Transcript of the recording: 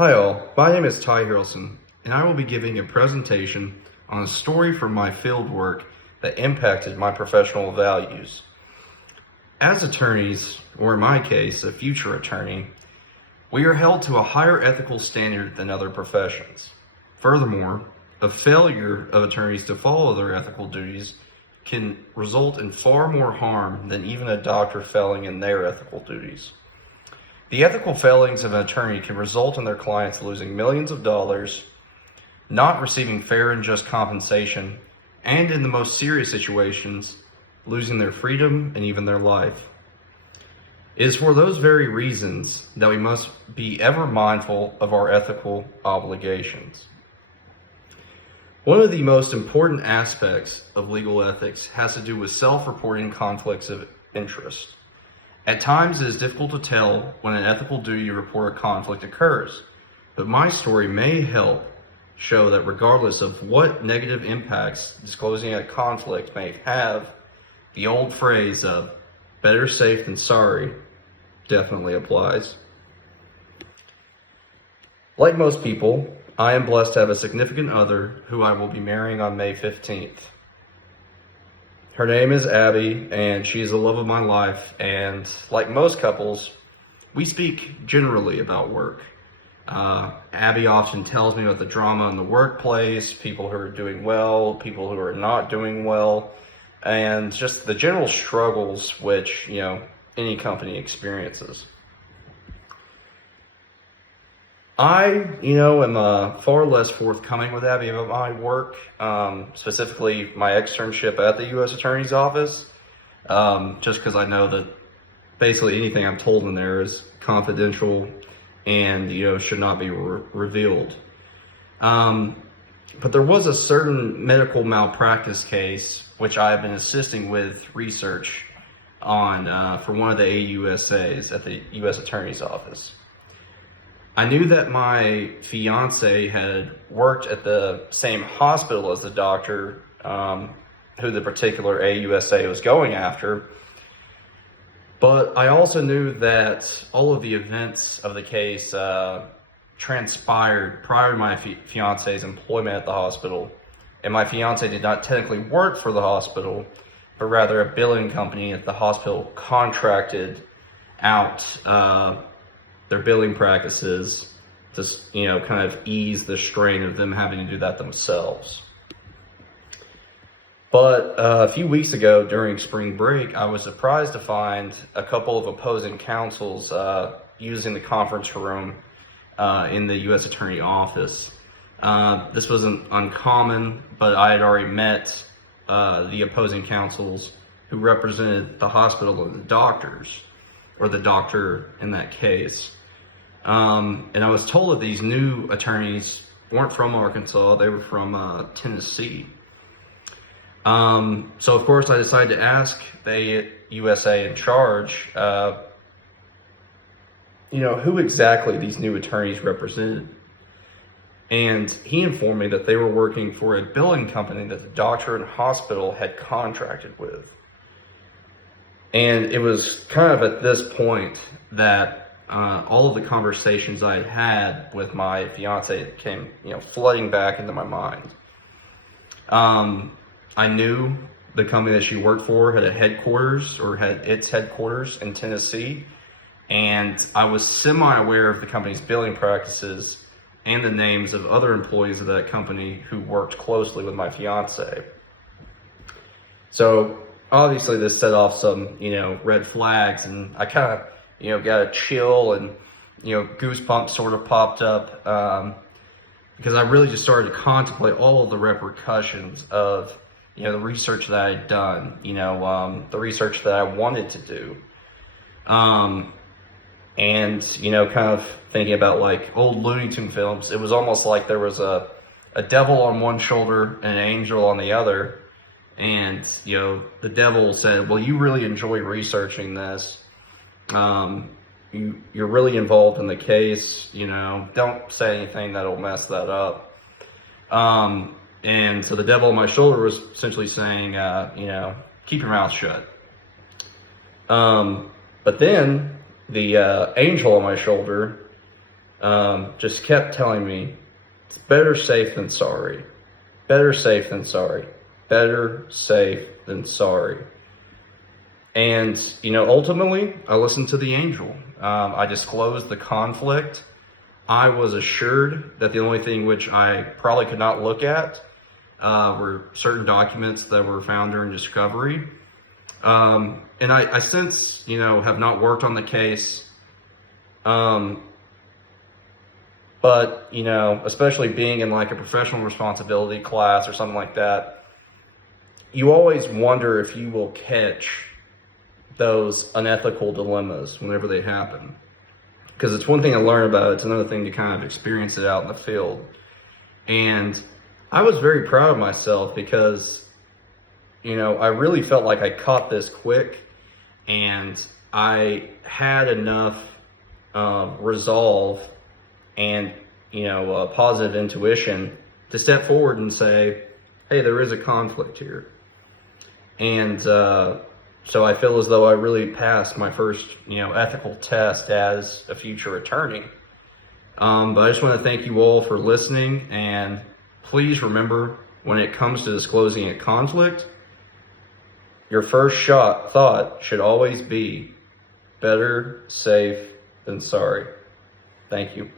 Hi all, my name is Ty Harrelson, and I will be giving a presentation on a story from my field work that impacted my professional values. As attorneys, or in my case, a future attorney, we are held to a higher ethical standard than other professions. Furthermore, a failure of attorneys to follow their ethical duties can result in far more harm than even a doctor failing in their ethical duties. The ethical failings of an attorney can result in their clients losing millions of dollars, not receiving fair and just compensation, and in the most serious situations, losing their freedom and even their life. It is for those very reasons that we must be ever mindful of our ethical obligations. One of the most important aspects of legal ethics has to do with self-reporting conflicts of interest. At times, it is difficult to tell when an ethical duty to report a conflict occurs, but my story may help show that regardless of what negative impacts disclosing a conflict may have, the old phrase of better safe than sorry definitely applies. Like most people, I am blessed to have a significant other who I will be marrying on May 15th. Her name is Abby, and she is the love of my life, and like most couples, we speak generally about work. Abby often tells me about the drama in the workplace, people who are doing well, people who are not doing well, and just the general struggles which, any company experiences. I, am far less forthcoming with Abby about my work, specifically my externship at the U.S. Attorney's Office, just because I know that basically anything I'm told in there is confidential and, should not be revealed. But there was a certain medical malpractice case which I have been assisting with research on for one of the AUSAs at the U.S. Attorney's Office. I knew that my fiance had worked at the same hospital as the doctor who the particular AUSA was going after, but I also knew that all of the events of the case transpired prior to my fiance's employment at the hospital, and my fiance did not technically work for the hospital, but rather a billing company at the hospital contracted out their billing practices to, kind of ease the strain of them having to do that themselves. But a few weeks ago during spring break, I was surprised to find a couple of opposing counsels using the conference room in the U.S. Attorney office. This wasn't uncommon, but I had already met the opposing counsels who represented the hospital and the doctors, or the doctor in that case. And I was told that these new attorneys weren't from Arkansas, they were from Tennessee. So of course I decided to ask the USA in charge, who exactly these new attorneys represented. And he informed me that they were working for a billing company that the doctor and hospital had contracted with. And it was kind of at this point that all of the conversations I had with my fiance came, flooding back into my mind. I knew the company that she worked for had its headquarters in Tennessee, and I was semi-aware of the company's billing practices and the names of other employees of that company who worked closely with my fiance. So obviously this set off some, red flags, and I kind of, got a chill and, goosebumps sort of popped up because I really just started to contemplate all of the repercussions of, the research that I had done, the research that I wanted to do. And, kind of thinking about like old Looney Tune films, it was almost like there was a devil on one shoulder and an angel on the other. And, the devil said, well, you really enjoy researching this. You're really involved in the case, don't say anything that'll mess that up. And so the devil on my shoulder was essentially saying, keep your mouth shut. But then the angel on my shoulder just kept telling me, it's better safe than sorry. Better safe than sorry. Better safe than sorry. And, ultimately, I listened to the angel. I disclosed the conflict. I was assured that the only thing which I probably could not look at were certain documents that were found during discovery. And I since, have not worked on the case. But, especially being in like a professional responsibility class or something like that, you always wonder if you will catch those unethical dilemmas whenever they happen. Because it's one thing to learn about it, it's another thing to kind of experience it out in the field. And I was very proud of myself because, I really felt like I caught this quick, and I had enough resolve and, positive intuition to step forward and say, hey, there is a conflict here. And so I feel as though I really passed my first, ethical test as a future attorney. But I just want to thank you all for listening, and please remember, when it comes to disclosing a conflict, your first thought should always be better safe than sorry. Thank you.